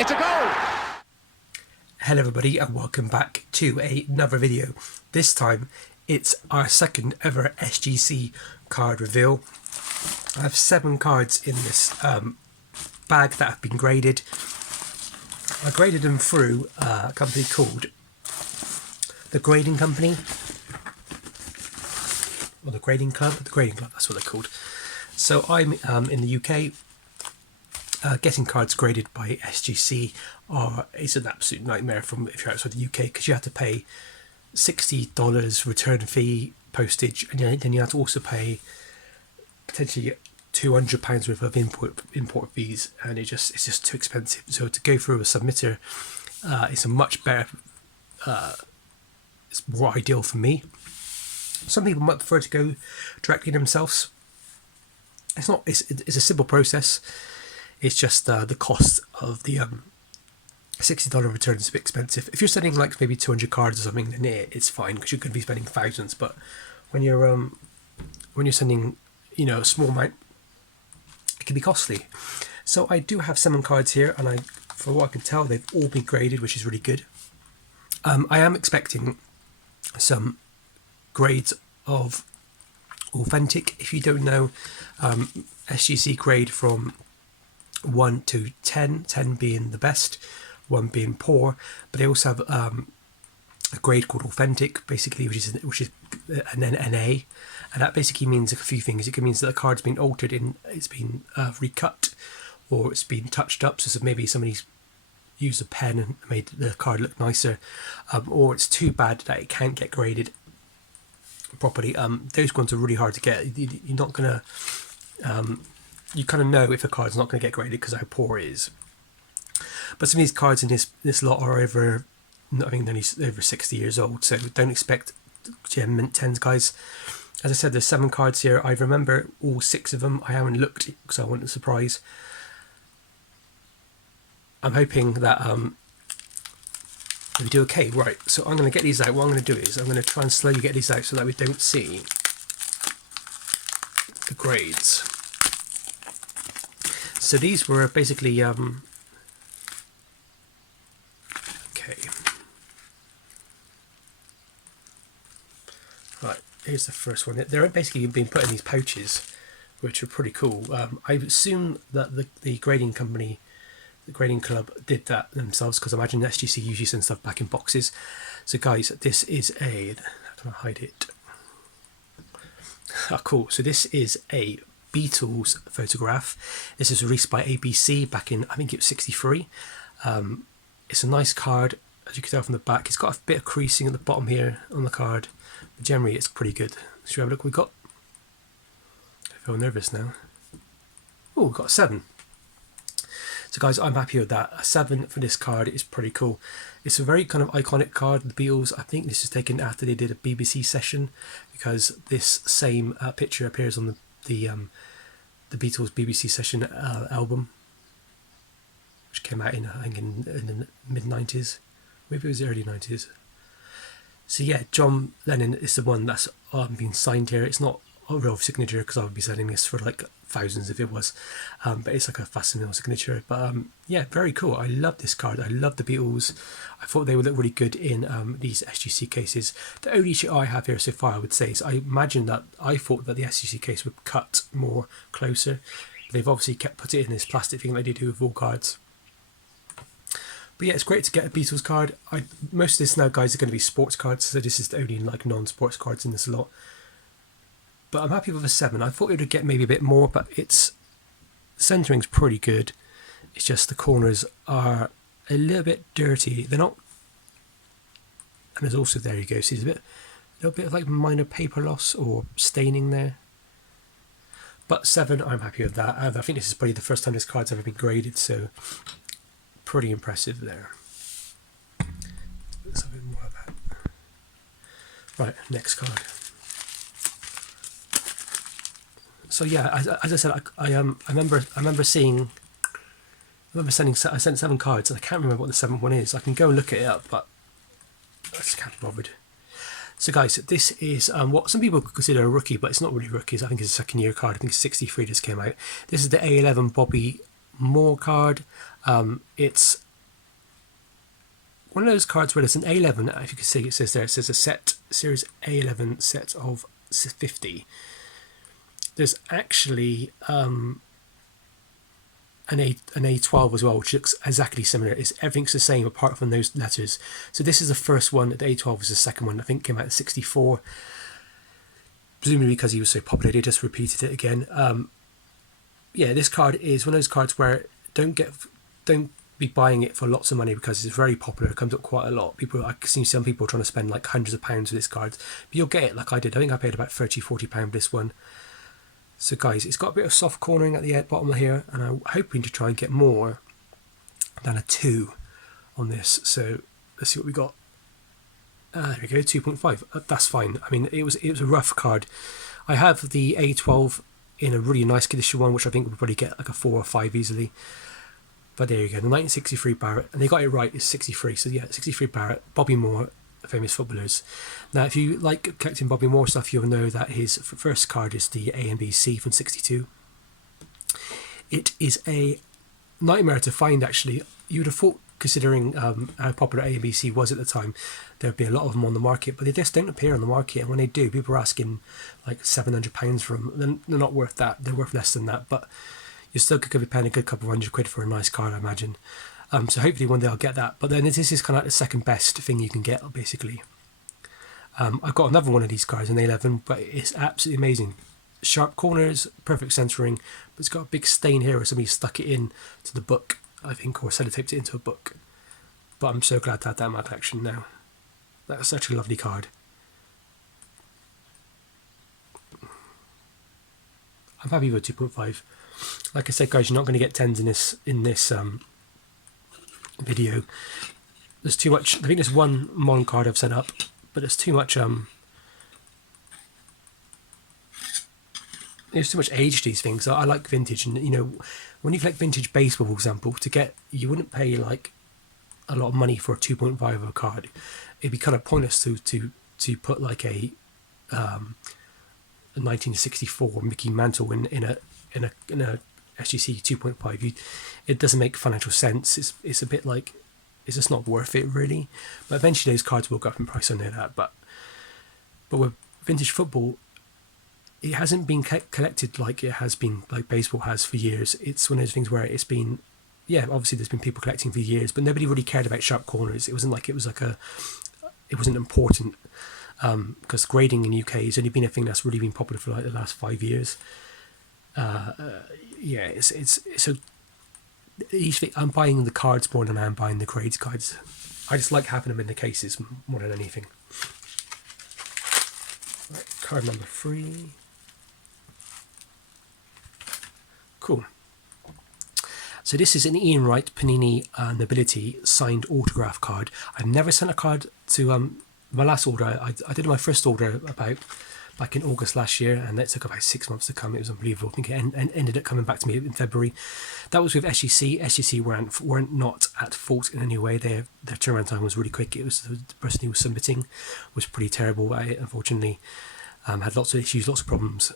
It's a goal! Hello everybody and welcome back to another video. This time it's our second ever SGC card reveal. I have 7 cards in this bag that have been graded. I graded them through a company called the Grading Company, or the Grading Club. The Grading Club, that's what they're called. So I'm in the UK. Getting cards graded by SGC is an absolute nightmare from if you're outside the UK, because you have to pay $60 return fee, postage, and then you have to also pay potentially £200 worth of import fees, and it's just too expensive. So to go through a submitter, it's a much better, it's more ideal for me. Some people might prefer to go directly themselves. It's not. It's a simple process. It's just the cost of the $60 return is a bit expensive. If you're sending like maybe 200 cards or something, then it's fine because you're going to be spending thousands. But when you're sending, a small amount, it can be costly. So I do have 7 cards here, and for what I can tell, they've all been graded, which is really good. I am expecting some grades of authentic. If you don't know, SGC grade from 1 to 10, 10 being the best, 1 being poor, but they also have a grade called authentic, basically, which is an A, and that basically means a few things. It means that the card's been altered, it's been recut, or it's been touched up, so maybe somebody's used a pen and made the card look nicer, or it's too bad that it can't get graded properly. Those ones are really hard to get. You're not gonna you kind of know if a card's not going to get graded because how poor it is. But some of these cards in this lot are over 60 years old, so don't expect mint 10s, guys. As I said, there's 7 cards here. I remember all 6 of them. I haven't looked because I want a surprise. I'm hoping that we do okay. Right, so I'm going to get these out. What I'm going to do is I'm going to try and slowly get these out so that we don't see the grades. So these were basically, okay, right, here's the first one. They're basically being put in these pouches, which are pretty cool. I assume that the grading company, the grading club, did that themselves, because I imagine SGC usually sends stuff back in boxes. So guys, this is how can I hide it? Oh, cool. So this is a Beatles photograph. This is released by ABC back in, I think it was 63. It's a nice card, as you can tell from the back. It's got a bit of creasing at the bottom here on the card, but generally it's pretty good. Should we have a look what we got? I feel nervous now. Oh, we've got 7. So guys, I'm happy with that. A 7 for this card is pretty cool. It's a very kind of iconic card, the Beatles. I think this is taken after they did a BBC session, because this same picture appears on the Beatles BBC session album, which came out in the mid 90s, maybe it was the early 90s. So yeah, John Lennon is the one that's been signed here. It's not a real signature because I would be selling this for like thousands if it was, but it's like a fascinating signature. But yeah, very cool. I love this card. I love the Beatles. I thought they would look really good in these SGC cases. The only issue I have here so far, I would say, is I thought that the SGC case would cut more closer. They've obviously put it in this plastic thing like they do with all cards. But yeah, it's great to get a Beatles card. Most of this now, guys, are going to be sports cards, so this is the only like non-sports cards in this lot. But I'm happy with a 7. I thought it would get maybe a bit more, but its centering's pretty good. It's just the corners are a little bit dirty. They're not. And there's also, there you go, see, there's a little bit of like minor paper loss or staining there. But 7, I'm happy with that. I think this is probably the first time this card's ever been graded, so pretty impressive there. Let's have a bit more of that. Right, next card. So yeah, as I said, I remember sending I sent 7 cards, and I can't remember what the 7th one is. I can go and look it up, but I just can't be bothered. So guys, this is what some people could consider a rookie, but it's not really rookies. I think it's a second year card. I think it's 63 just came out. This is the A11 Bobby Moore card. It's one of those cards where there's an A11. If you can see, it says there. It says a set series A11 set of 50. There's actually an A12 as well, which looks exactly similar. Everything's the same apart from those letters. So this is the first one. The A12 is the second one. I think came out in '64. Presumably because he was so popular, they just repeated it again. Yeah, this card is one of those cards where don't be buying it for lots of money because it's very popular. It comes up quite a lot. I see some people trying to spend like hundreds of pounds for this card, but you'll get it like I did. I think I paid about £30-40 for this one. So guys, it's got a bit of soft cornering at the bottom here, and I'm hoping to try and get more than a 2 on this. So let's see what we got. There we go, 2.5. That's fine. I mean, it was a rough card. I have the A12 in a really nice condition one, which I think would probably get like a 4 or 5 easily. But there you go, the 1963 Barrett, and they got it right, it's 63. So yeah, 63 Barrett, Bobby Moore, famous footballers. Now, if you like collecting Bobby Moore stuff, you'll know that his first card is the A and B C from '62. It is a nightmare to find, actually. You would have thought, considering how popular A and B C was at the time, there'd be a lot of them on the market, but they just don't appear on the market. And when they do, people are asking like £700 for them. They're not worth that. They're worth less than that, but you're still going to be paying a good couple of £100 for a nice card, I imagine. So hopefully one day I'll get that. But then this is kind of like the second best thing you can get, basically. I've got another one of these cards, an A11, but it's absolutely amazing. Sharp corners, perfect centering, but it's got a big stain here where somebody stuck it in to the book, I think, or sellotaped it into a book. But I'm so glad to have that in my collection now. That's such a lovely card. I'm happy with 2.5. Like I said, guys, you're not going to get 10s in this video. There's too much. I think there's one modern card I've set up, but there's too much. There's too much age to these things. I like vintage, and when you collect vintage baseball, for example, you wouldn't pay like a lot of money for a 2.5 of a card. It'd be kind of pointless to put like a 1964 Mickey Mantle in a SGC 2.5. It doesn't make financial sense. It's a bit like, it's just not worth it really. But eventually those cards will go up in price, I know that. But with vintage football, it hasn't been collected like it has been, like baseball has for years. It's one of those things where it's been, yeah, obviously there's been people collecting for years, but nobody really cared about sharp corners. It wasn't important, because grading in UK has only been a thing that's really been popular for like the last 5 years. Yeah, it's so I'm buying the cards more than I'm buying the grades cards. I just like having them in the cases more than anything. Right, card number 3. Cool. So this is an Ian Wright Panini Nobility signed autograph card. I've never sent a card to my last order. I did my first order back in August last year, and it took about 6 months to come. It was unbelievable. I think it ended up coming back to me in February. That was with SGC. SGC weren't not at fault in any way. Their turnaround time was really quick. It was the person who was submitting was pretty terrible at it, unfortunately. Had lots of issues, lots of problems.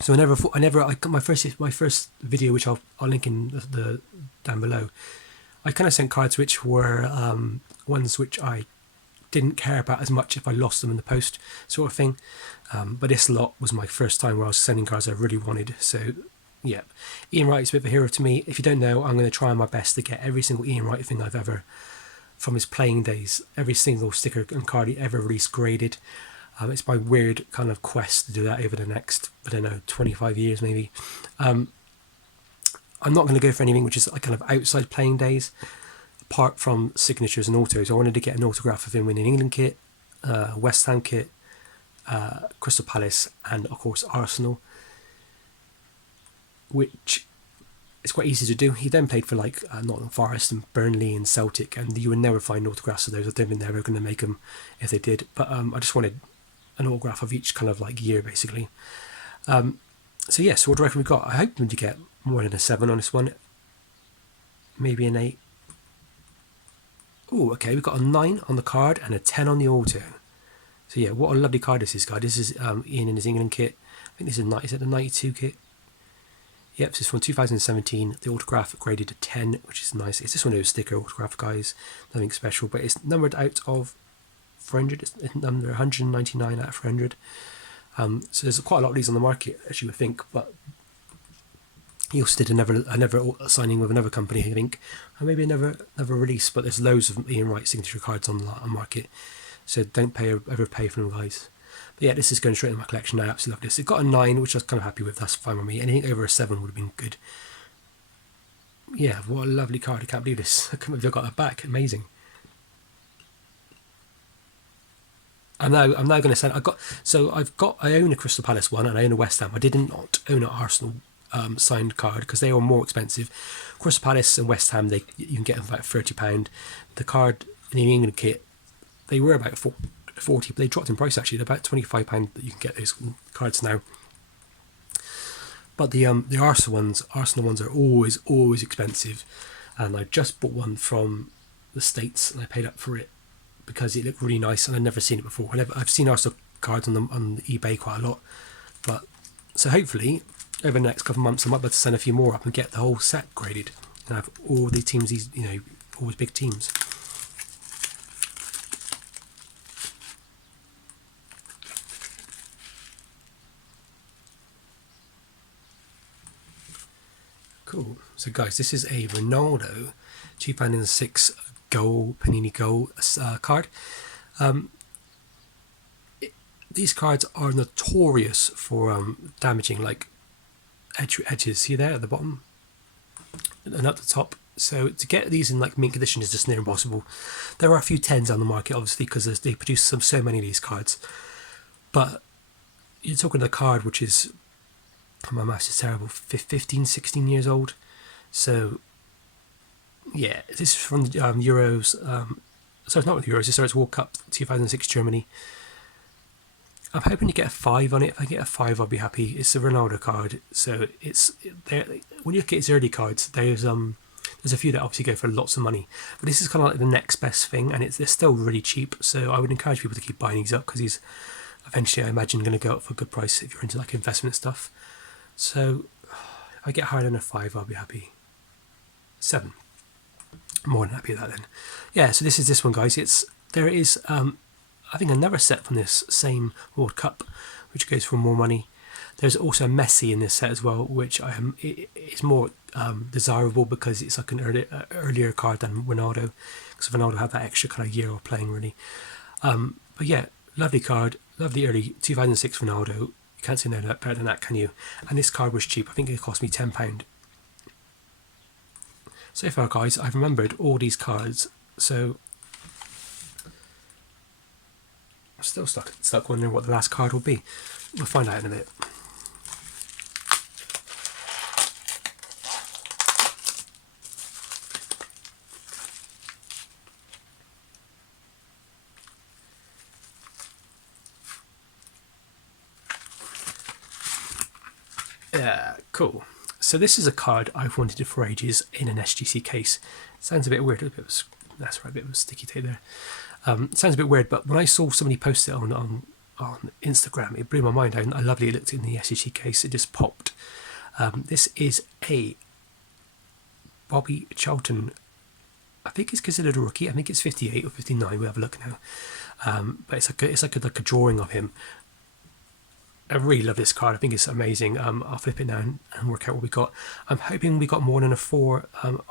So my first video, which I'll link in the down below, I kind of sent cards which were ones which I didn't care about as much if I lost them in the post, sort of thing. But this lot was my first time where I was sending cards I really wanted. So yeah, Ian Wright is a bit of a hero to me. If you don't know, I'm going to try my best to get every single Ian Wright thing I've ever, from his playing days, every single sticker and card he ever released graded. It's my weird kind of quest to do that over the next, 25 years maybe. I'm not going to go for anything which is like kind of outside playing days, apart from signatures and autos. I wanted to get an autograph of him in an England kit, West Ham kit, Crystal Palace, and of course Arsenal, which is quite easy to do. He then played for like Nottingham Forest and Burnley and Celtic, and you would never find autographs of those. I don't think they were going to make them if they did. But I just wanted an autograph of each kind of like year, basically. So yeah, so what do I reckon we got? I hope to get more than a 7 on this one. Maybe an 8. Oh, okay, we've got a 9 on the card and a 10 on the auto. So yeah, what a lovely card this is, guy. This is Ian in his England kit. I think this is the 92 kit. Yep, this is from 2017. The autograph graded a 10, which is nice. It's just one of those sticker autograph, guys. Nothing special, but it's numbered out of 400. It's number 199 out of 400. So there's quite a lot of these on the market, as you would think, but he also did another signing with another company, I think, and maybe another release. But there's loads of Ian Wright signature cards on the market, so don't ever pay for them, guys. But yeah, this is going straight in my collection. I absolutely love this. It got a 9, which I was kind of happy with. That's fine with me. Anything over a 7 would have been good. Yeah, what a lovely card. I can't believe this. I can't believe I got that back. Amazing. I'm now going to send. I own a Crystal Palace one and I own a West Ham. I did not own an Arsenal signed card because they are more expensive. Crystal Palace and West Ham, you can get them for about £30. The card in the England kit, they were about 40, but they dropped in price actually. They're about £25 that you can get those cards now. But the Arsenal ones are always expensive, and I just bought one from the States and I paid up for it because it looked really nice and I'd never seen it before. I've seen Arsenal cards on eBay quite a lot, but so hopefully over the next couple of months I might be able to send a few more up and get the whole set graded and have all the teams, all these big teams. Cool. So guys, this is a Ronaldo 2006 Panini Gold card. These cards are notorious for damaging like edges. See there at the bottom and up the top. So to get these in like mint condition is just near impossible. There are a few 10s on the market, obviously, because they produce so many of these cards. But you're talking a card which is, my maths is terrible, 15, 16 years old. So yeah, this is from Euros. So it's not with Euros. It's World Cup 2006 Germany. I'm hoping to get a 5 on it. If I get a 5, I'll be happy. It's a Ronaldo card, so it's there. When you look at his early cards, there's a few that obviously go for lots of money, but this is kind of like the next best thing, and they're still really cheap. So I would encourage people to keep buying these up because he's eventually, I imagine, going to go up for a good price if you're into like investment stuff. So if I get higher than a 5, I'll be happy. 7, more than happy with that then. Yeah, so this is this one, guys. There is I think another set from this same World Cup, which goes for more money. There's also Messi in this set as well, which it's more desirable because it's like an earlier card than Ronaldo, because Ronaldo had that extra kind of year of playing really. But yeah, lovely card, lovely early 2006 Ronaldo. You can't say no better than that, can you? And this card was cheap. I think it cost me £10. So far, guys, I've remembered all these cards. So I'm still stuck wondering what the last card will be. We'll find out in a bit. Yeah, cool. So this is a card I've wanted for ages in an SGC case. Sounds a bit weird. That's right, a bit of a sticky tape there. Sounds a bit weird, but when I saw somebody post it on Instagram, it blew my mind how lovely it looked in the SGC case. It just popped. This is a Bobby Charlton. I think it's considered a rookie. I think it's 58 or 59. We'll have a look now. But it's like a drawing of him. I really love this card. I think it's amazing. I'll flip it now and work out what we got. I'm hoping we got more than a 4.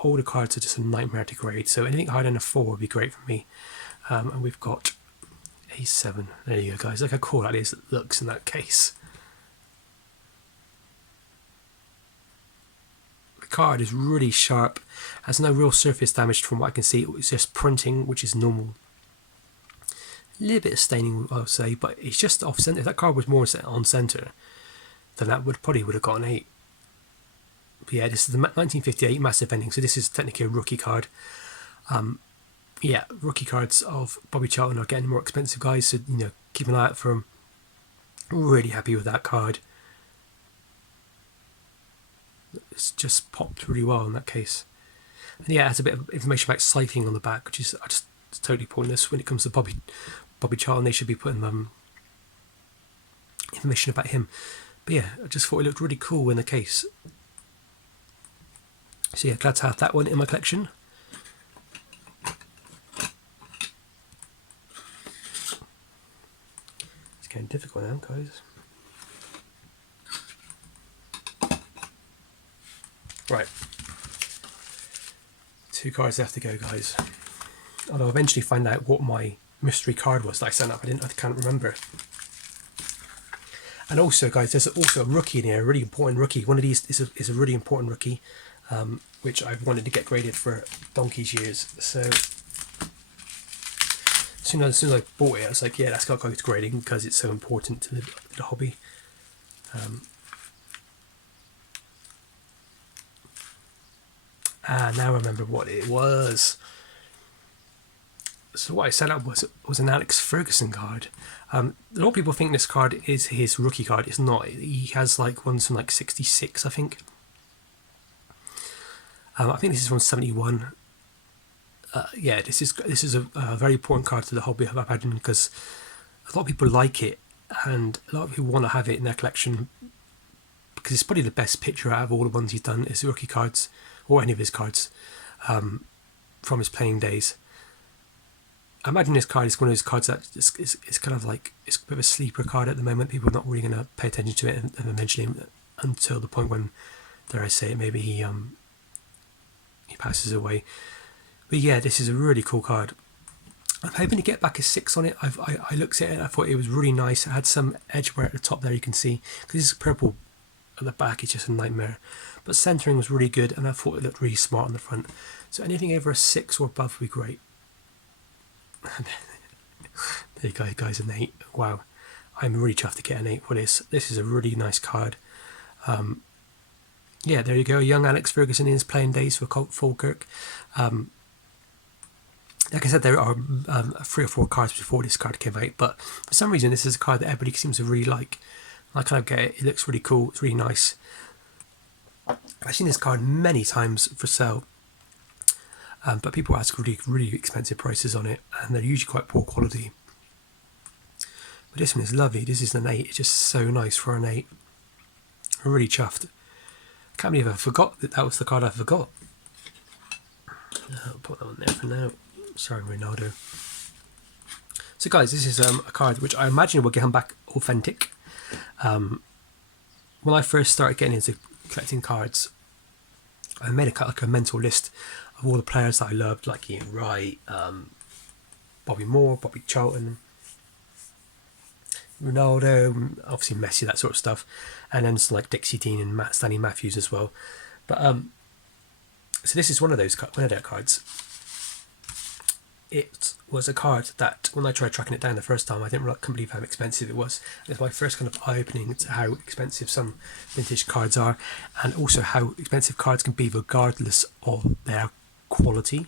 Older cards are just a nightmare to grade, so anything higher than a 4 would be great for me. And we've got a 7. There you go, guys. Look how cool that is. It looks in that case. The card is really sharp. Has no real surface damage from what I can see. It's just printing, which is normal. A little bit of staining, I would say, but it's just off centre. If that card was more on centre, then that would have got an 8. But yeah, this is the 1958 massive ending, so this is technically a rookie card. Yeah, rookie cards of Bobby Charlton are getting more expensive, guys, so keep an eye out for them. Really happy with that card. It's just popped really well in that case. And yeah, it has a bit of information about cycling on the back, which is just totally pointless when it comes to Bobby Charlton. They should be putting information about him. But yeah, I just thought it looked really cool in the case. So yeah, glad to have that one in my collection. It's getting difficult now, guys. Right. 2 cards left to go, guys. Although I'll eventually find out what my mystery card was that I sent up. I can't remember. And also, guys, there's also a rookie in here, a really important rookie. One of these is a really important rookie, which I've wanted to get graded for donkey's years. So as soon as I bought it, I was like, yeah, that's got to go to grading because it's so important to the hobby. Now I remember what it was. So what I set up was an Alex Ferguson card. A lot of people think this card is his rookie card. It's not. He has like ones from like 66, I think. I think this is from 71. Yeah, this is a very important card to the hobby, I imagine, because a lot of people like it and a lot of people want to have it in their collection because it's probably the best picture out of all the ones he's done is rookie cards or any of his cards from his playing days. I imagine this card is one of those cards that is kind of like, it's a bit of a sleeper card at the moment. People are not really going to pay attention to it and eventually until the point when, dare I say it, maybe he passes away. But yeah, this is a really cool card. I'm hoping to get back a 6 on it. I looked at it and I thought it was really nice. It had some edge wear at the top there, you can see. Because this is purple at the back, it's just a nightmare. But centering was really good and I thought it looked really smart on the front. So anything over a 6 or above would be great. There you go, guys, an 8. Wow, I'm really chuffed to get an 8 for this. This is a really nice card. Yeah, there you go, young Alex Ferguson in his playing days for Falkirk. Like I said, there are 3 or 4 cards before this card came out, but for some reason this is a card that everybody seems to really like. I kind of get it. It looks really cool. It's really nice. I've seen this card many times for sale. But people ask really, really expensive prices on it, and they're usually quite poor quality. But this one is lovely. This is an 8. It's just so nice for an 8. I'm really chuffed. I can't believe I forgot that was the card I forgot. I'll put that on there for now. Sorry, Ronaldo. So guys, this is a card which I imagine will come back authentic. When I first started getting into collecting cards, I made a mental list of all the players that I loved, like Ian Wright, Bobby Moore, Bobby Charlton, Ronaldo, obviously Messi, that sort of stuff, and then like Dixie Dean and Stanley Matthews as well. But so this is one of their cards. It was a card that when I tried tracking it down the first time, I couldn't believe how expensive it was. It's my first kind of eye-opening to how expensive some vintage cards are, and also how expensive cards can be regardless of their quality.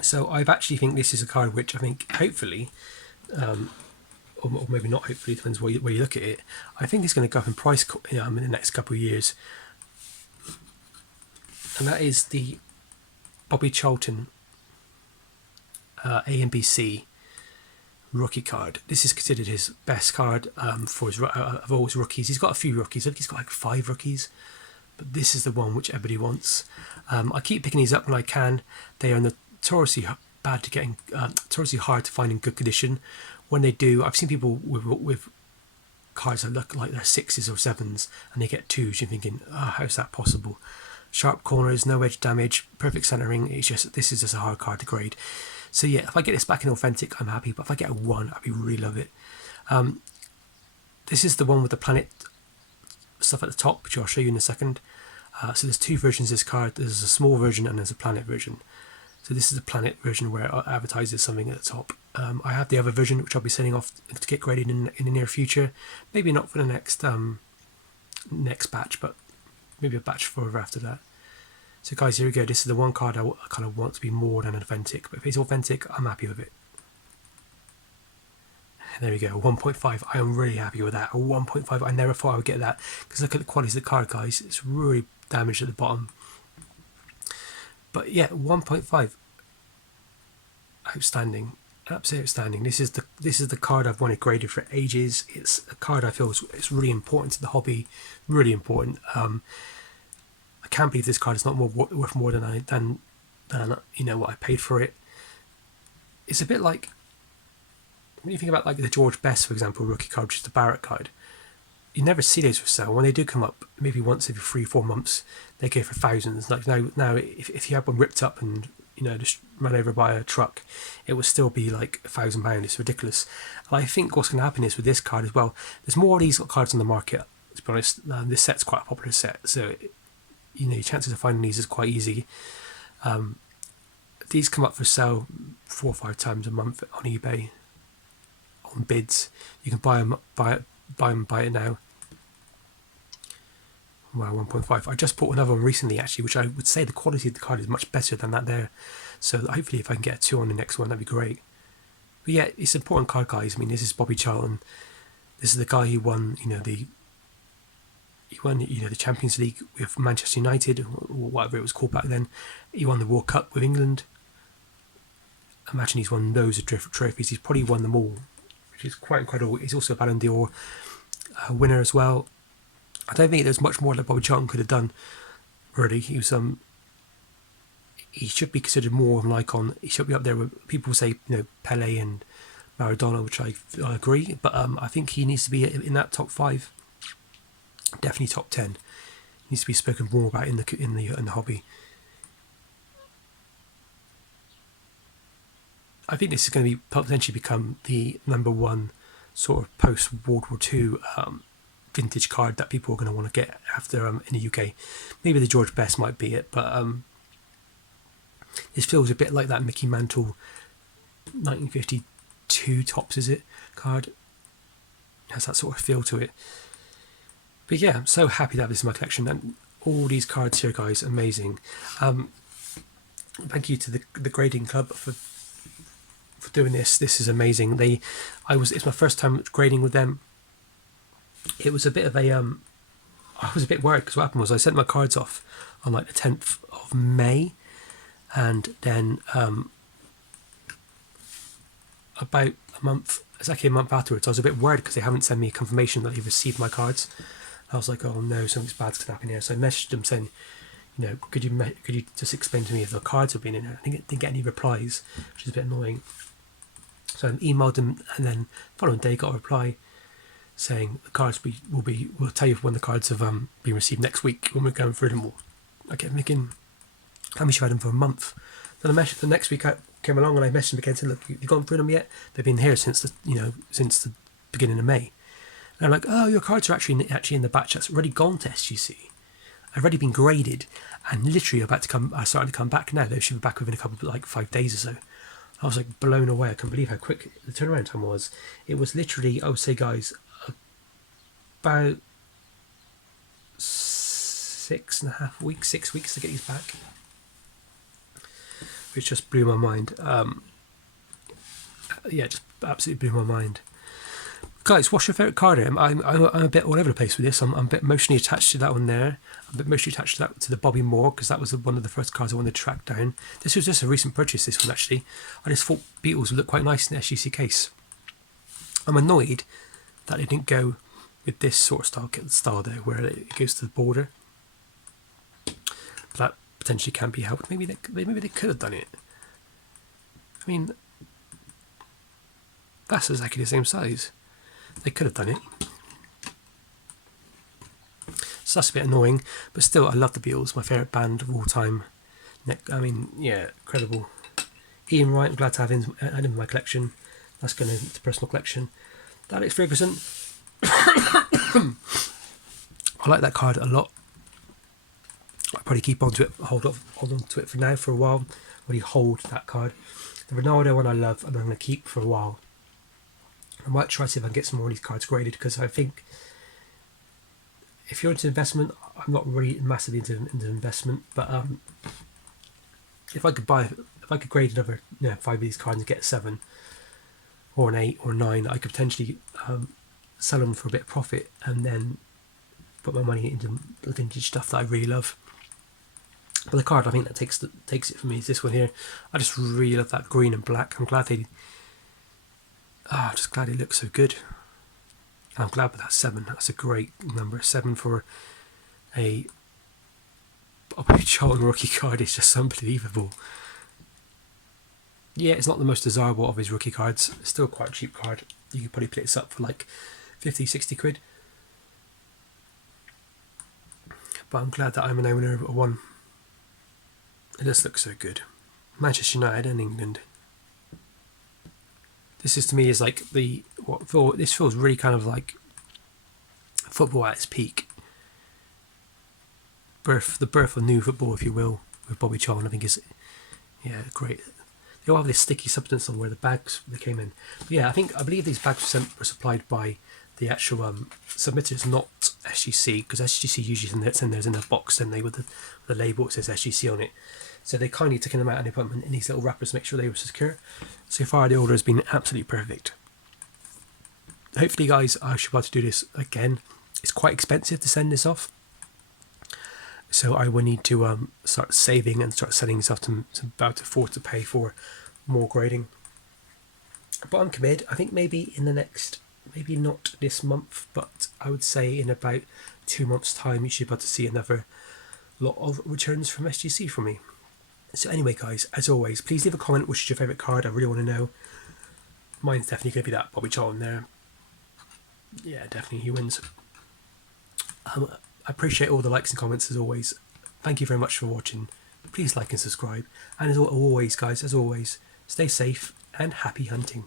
So I actually think this is a card which I think hopefully, or maybe not hopefully, depends where you look at it, I think it's going to go up in price in the next couple of years. And that is the Bobby Charlton A and B C rookie card. This is considered his best card for his of all his rookies. He's got a few rookies. I think he's got like 5 rookies, but this is the one which everybody wants. I keep picking these up when I can. They are notoriously bad to getting, notoriously hard to find in good condition. When they do, I've seen people with cards that look like they're 6s or 7s, and they get 2s. You're thinking, oh, how's that possible? Sharp corners, no edge damage, perfect centering. This is just a hard card to grade. So yeah, if I get this back in authentic, I'm happy. But if I get a 1, I'd really love it. This is the one with the planet stuff at the top, which I'll show you in a second. So there's 2 versions of this card. There's a small version and there's a planet version. So this is the planet version where it advertises something at the top. I have the other version which I'll be sending off to get graded in the near future. Maybe not for the next batch, but maybe a batch further after that. So guys, here we go. This is the one card I kind of want to be more than authentic, but if it's authentic, I'm happy with it. There we go, 1.5. I am really happy with that. A 1.5. I never thought I would get that, because look at the quality of the card, guys. It's really damaged at the bottom. But yeah, 1.5. Outstanding. absolutely outstanding. This is the card I've wanted graded for ages. It's a card I feel is really important to the hobby, really important. I can't believe this card is not worth more than what I paid for it. It's a bit like when you think about like the George Best, for example, rookie card, which is the Barrett card. You never see those for sale. When they do come up, maybe once every 3-4 months, they go for thousands. Like now, if you have one ripped up and just run over by a truck, it will still be like £1,000. It's ridiculous. And I think what's going to happen is with this card as well. There's more of these cards on the market. To be honest, this set's quite a popular set, so your chances of finding these is quite easy. These come up for sale 4 or 5 times a month on eBay, on bids. You can buy it now. Wow, 1.5. I just bought another one recently, actually, which I would say the quality of the card is much better than that there. So hopefully if I can get a 2 on the next one, that'd be great. But yeah, it's an important card, guys. I mean, this is Bobby Charlton. This is the guy who won, the Champions League with Manchester United, or whatever it was called back then. He won the World Cup with England. Imagine he's won loads of different trophies. He's probably won them all, which is quite incredible. He's also a Ballon d'Or winner as well. I don't think there's much more that Bobby Charlton could have done. Really, he was he should be considered more of an icon. He should be up there with people say Pele and Maradona, which I agree. But I think he needs to be in that top 5, definitely top 10. He needs to be spoken more about in the hobby. I think this is going to potentially become the number 1 sort of post World War II vintage card that people are going to want to get after in the UK. Maybe the George Best might be it, but this feels a bit like that Mickey Mantle 1952 tops, is it, card. It has that sort of feel to it. But yeah, I'm so happy to have this in my collection, and all these cards here, guys, amazing. Thank you to the grading club for doing this. This is amazing. It's my first time grading with them. It was a bit of a I was a bit worried because what happened was I sent my cards off on like the 10th of May, and then about exactly a month afterwards, I was a bit worried because they haven't sent me a confirmation that they've received my cards. I was like, oh no, something's bad's going to happen here. So I messaged them saying, could you just explain to me if the cards have been in there? I didn't get any replies, which is a bit annoying. So I emailed them, and then the following day got a reply saying the cards we'll tell you when the cards have been received next week when we're going through them all. I kept thinking, how much have you had them for a month? Then the next week I came along and I messaged them again saying, look, have you gone through them yet? They've been here since the beginning of May. And I'm like, oh, your cards are actually in the batch that's already gone to SGC. I've already been graded, and literally I started to come back now. They should be back within a couple of 5 days or so. I was like blown away. I couldn't believe how quick the turnaround time was. It was literally, I would say, guys, about 6.5 weeks, 6 weeks to get these back, which just blew my mind. Just absolutely blew my mind. Guys, what's your favourite card here? I'm a bit all over the place with this. I'm a bit emotionally attached to that one there. I'm a bit emotionally attached to the Bobby Moore, because that was one of the first cards I wanted to track down. This was just a recent purchase, this one actually. I just thought Beatles would look quite nice in the SGC case. I'm annoyed that they didn't go with this sort of style there, where it goes to the border. But that potentially can be helped. Maybe they could have done it. I mean, that's exactly the same size. They could have done it. So that's a bit annoying, but still, I love the Beatles, my favourite band of all time. Incredible. Ian Wright, I'm glad to have him in my collection. That's going into personal collection. Alex Ferguson. I like that card a lot. I'll probably keep on to it, hold on to it for now for a while. Really hold that card. The Ronaldo one I love, and I'm going to keep for a while. I might try to see if I can get some more of these cards graded, because I think if you're into investment, I'm not really massively into investment, but if I could grade another 5 of these cards and get a 7 or an 8 or a 9, I could potentially sell them for a bit of profit and then put my money into the vintage stuff that I really love. But the card I think that takes it for me is this one here. I just really love that green and black. I'm glad they I'm just glad it looks so good. I'm glad with that 7. That's a great number. 7 for a Charlton rookie card is just unbelievable. Yeah, it's not the most desirable of his rookie cards. It's still quite a cheap card. You could probably pick this up for like 50, 60 quid. But I'm glad that I'm an owner of one. It just looks so good. Manchester United and England. This is to me is like this feels really kind of like football at its peak. The birth of new football, if you will, with Bobby Charlton. I think is great. They all have this sticky substance on where the bags they came in. But yeah, I believe these bags were supplied by the actual submitters, not SGC, because SGC usually send theirs in a box, and they with the label that says SGC on it. So they kindly took them out and they put them in these little wrappers to make sure they were secure. So far the order has been absolutely perfect. Hopefully guys, I should be able to do this again. It's quite expensive to send this off. So I will need to start saving and start sending this off to about to afford to pay for more grading. But I'm committed. I think maybe in the next, maybe not this month, but I would say in about 2 months' time, you should be able to see another lot of returns from SGC from me. So anyway, guys, as always, please leave a comment which is your favourite card. I really want to know. Mine's definitely going to be that Bobby Charlton there. Yeah, definitely he wins. I appreciate all the likes and comments as always. Thank you very much for watching. Please like and subscribe. And as always, guys, stay safe and happy hunting.